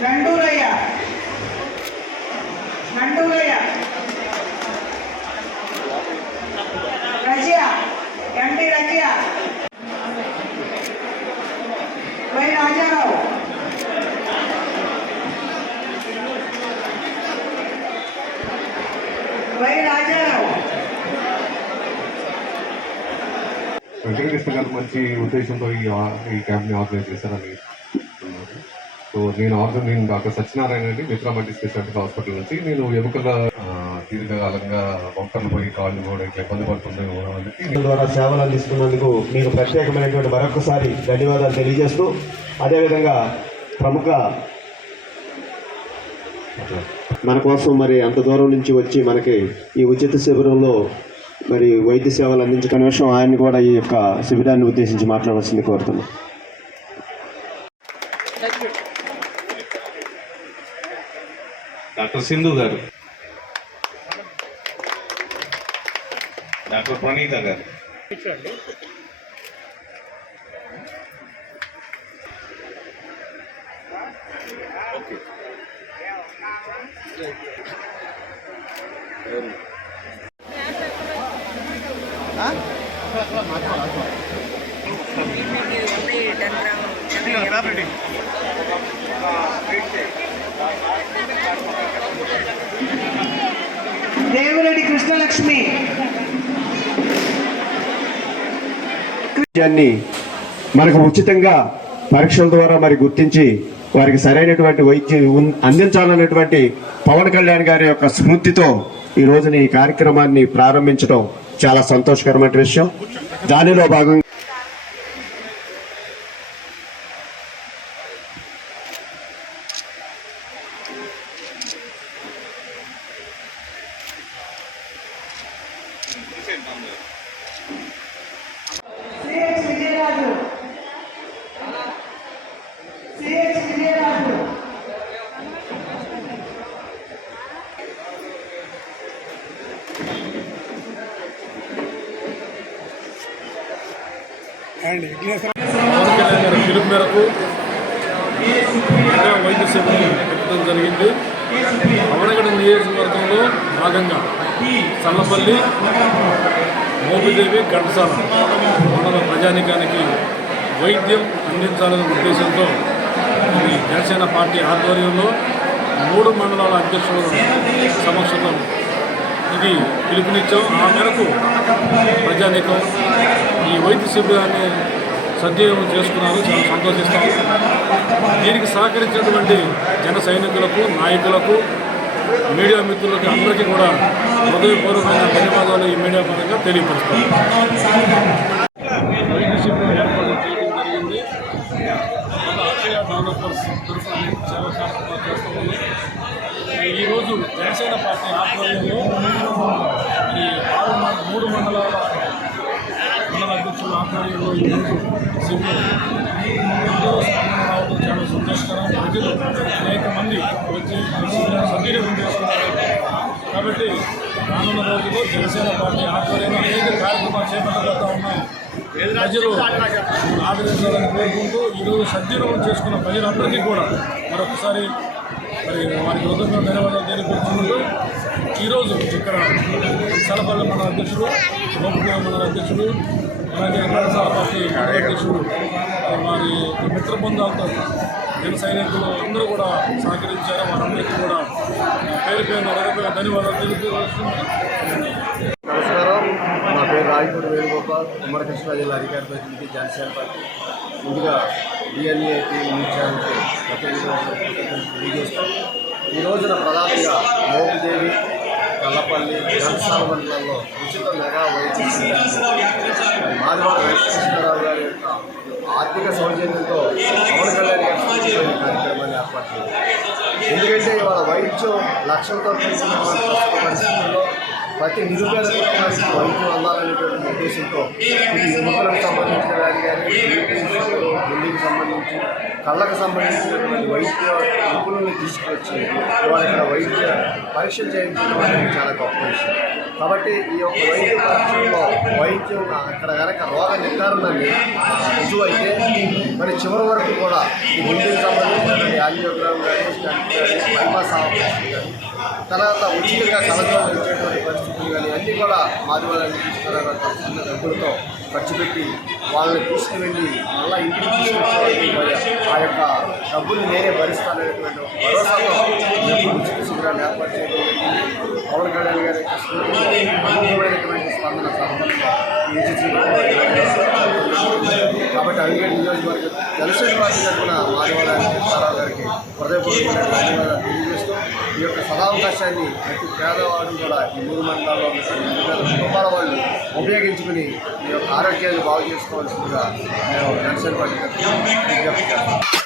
Nandurayya. Nandurayya. Razia. MP Razia. Y Rajarao. Y Rajarao. Venkatakrishna గారు మంచి ఉద్దేశంతో ఈ ఆ- క్యాంప్ని ఆర్గనైజ్ చేశారని సో నేను ఆర్డర్ నేను doctor Satyanarayana Reddy Mitra multi speciality hospital నుంచి నేను ఎముకల దీర్ఘకాలంగా వంకర్లు పోయి కాళ్ళు కూడా ఇట్లా ఇబ్బంది పడుతుంది ద్వారా సేవలు అందిస్తున్నందుకు మీకు ప్రత్యేకమైనటువంటి మరొకసారి ధన్యవాదాలు తెలియజేస్తూ అదేవిధంగా ప్రముఖ మన కోసం మరి అంత దూరం నుంచి వచ్చి మనకి ఈ ఉచిత శిబిరంలో మరి వైద్య సేవలు అందించిన విషయం ఆయన్ని కూడా ఈ యొక్క శిబిరాన్ని ఉద్దేశించి మాట్లాడవలసింది కోరుతున్నాను డాక్టర్ సింధు గారు డాక్టర్ ప్రణీత గారు దేవిరెడ్డి కృష్ణలక్ష్మి. మనకు ఉచితంగా పరీక్షల ద్వారా మరి గుర్తించి వారికి సరైనటువంటి వైద్యం ఉన్- పవన్ కళ్యాణ్ గారి యొక్క స్మృతితో ఈ రోజున ఈ కార్యక్రమాన్ని ప్రారంభించడం చాలా సంతోషకరమైన విషయం. దానిలో భాగంగా పిలుపు మేరకు వైద్య సేవలు పెట్టడం జరిగింది. అవనగడ నియోజకవర్గంలో భాగంగా చల్లపల్లి మోపిదేవి ఘంటసాల మండల ప్రజానికానికి వైద్యం అందించాలనే ఉద్దేశంతో ఇది జనసేన పార్టీ ఆధ్వర్యంలో మూడు మండలాల అధ్యక్షుల సమక్షంలో ఇది పిలుపునిచ్చాం. ఆ మేరకు ప్రజానీకం వైద్య శిబిరాన్ని సద్వినియోగం చేసుకున్నారు. చాలా సంతోషిస్తాం. దీనికి సహకరించినటువంటి జన సైనికులకు నాయకులకు మీడియా మిత్రులకు అందరికీ కూడా హృదయపూర్వకమైన ధన్యవాదాలు ఈ మీడియా పరంగా తెలియపరుస్తాం. వైద్య శిబిరం ఏర్పాటు చేయడం జరిగింది. డెవలపర్స్ తరఫున సేవా కార్యక్రమాలు చేస్తూ ఈరోజు జనసేన పార్టీ ఆధ్వర్యంలో ఈ ఆరు మూడు మండలాల మండల ఆధ్వర్యంలో ఈరోజు రావడం చాలా సంతోషకరం ప్రజలు అనేక మంది వచ్చి సద్వినియోగం చేసుకున్నారు కాబట్టి రానున్న రోజుల్లో జనసేన పార్టీ ఆధ్వర్యంలో అనేక కార్యక్రమాలు చేపట్టబోతా ఉన్నాం ప్రజలు ఆదరించాలని కోరుకుంటూ ఈరోజు సద్వినియోగం చేసుకున్న ప్రజలందరికీ కూడా మరొకసారి మరి వారికి హృదయంగా ధన్యవాదాలు తెలియపరుచుకుంటూ ఈరోజు ఇక్కడ సలపల్లి మండల అధ్యక్షుడు గోపగూడ మండల అధ్యక్షుడు అలాగే కళాశాల పార్టీ అధ్యక్షుడు వారి మిత్ర బృందాలతో జన సైనికులు అందరూ కూడా సహకరించారు. వారందరికీ కూడా పేరు పేరు అడగపోయిన ధన్యవాదాలు తెలియజేస్తున్నాను. నమస్కారం. నా పేరు రాయపూడి వేణుగోపాల్. ఉమ్మడి జిల్లా అధికార ప్రతినిధి జనసేన పార్టీ. ముందుగా డిఎన్ఏ టీం ఇన్ఛార్జ్కి తెలియజేస్తాం ఈ రోజున ప్రధానంగా మోపిదేవి కల్లపల్లి ఘంటసాల మండలంలో ఉచిత మెగా వైద్య శిబిరాన్ని మాధవ వెంకటేశ్వరరావు గారి యొక్క ఆర్థిక సౌజన్యంతో పవన్ కళ్యాణ్ గారి కార్యక్రమాన్ని ఏర్పాటు చేశారు. ఎందుకంటే ఇవాళ వైద్యం లక్ష్యంతో పెంచినటువంటి పరిస్థితుల్లో ప్రతి నిరుపేద వైద్యం అందాలనేటువంటి ఉద్దేశంతో ఇది ఎముకలకు సంబంధించిన వ్యాధి కానీ గుండెకి సంబంధించి కళ్ళకు సంబంధించినటువంటి వైద్య నిపుణుల్ని తీసుకొచ్చి వాళ్ళ యొక్క వైద్య పరీక్షలు చేయించడం అనేది చాలా గొప్ప విషయం. కాబట్టి ఈ యొక్క వైద్య పరీక్షల్లో వైద్యం అక్కడ కనుక రోగ నిర్ధారణని రుజువైతే మరి చివరి వరకు కూడా ఈ గుండెకి సంబంధించిన యాంజియోగ్రామ్ కానీ స్టంట్ కానీ బైపాస్ ఆపరేషన్ కానీ తర్వాత ఉచితంగా కలజోలు ఇచ్చేటువంటి పరిస్థితులు కానీ అన్నీ కూడా మాదివాళ్ళని తీసుకురావడం డబ్బులతో ఖర్చు పెట్టి వాళ్ళని తీసుకువెళ్ళి మళ్ళీ ఇంటికి తీసుకొచ్చేటువంటి ఆ యొక్క డబ్బులు నేనే భరిస్తాననేటువంటి ఒక ఉచిత శిబిరాన్ని ఏర్పాటు చేయడం పవన్ కళ్యాణ్ గారి అనుకూలమైనటువంటి స్పందన సందర్భంగా కాబట్టి అడిగే నియోజకవర్గం జనసేన పార్టీ తరఫున మాధవరావు హృదయపూర్వకంగా తెలియజేస్తూ ఈ యొక్క సదావకాశాన్ని ప్రతి పేదవాడు కూడా ఈ మూడు మండలాల్లో కుటుంబాల వాళ్ళు ఉపయోగించుకుని ఈ యొక్క ఆరోగ్యాన్ని బాగు చేసుకోవాల్సిందిగా మేము జనసేన పార్టీ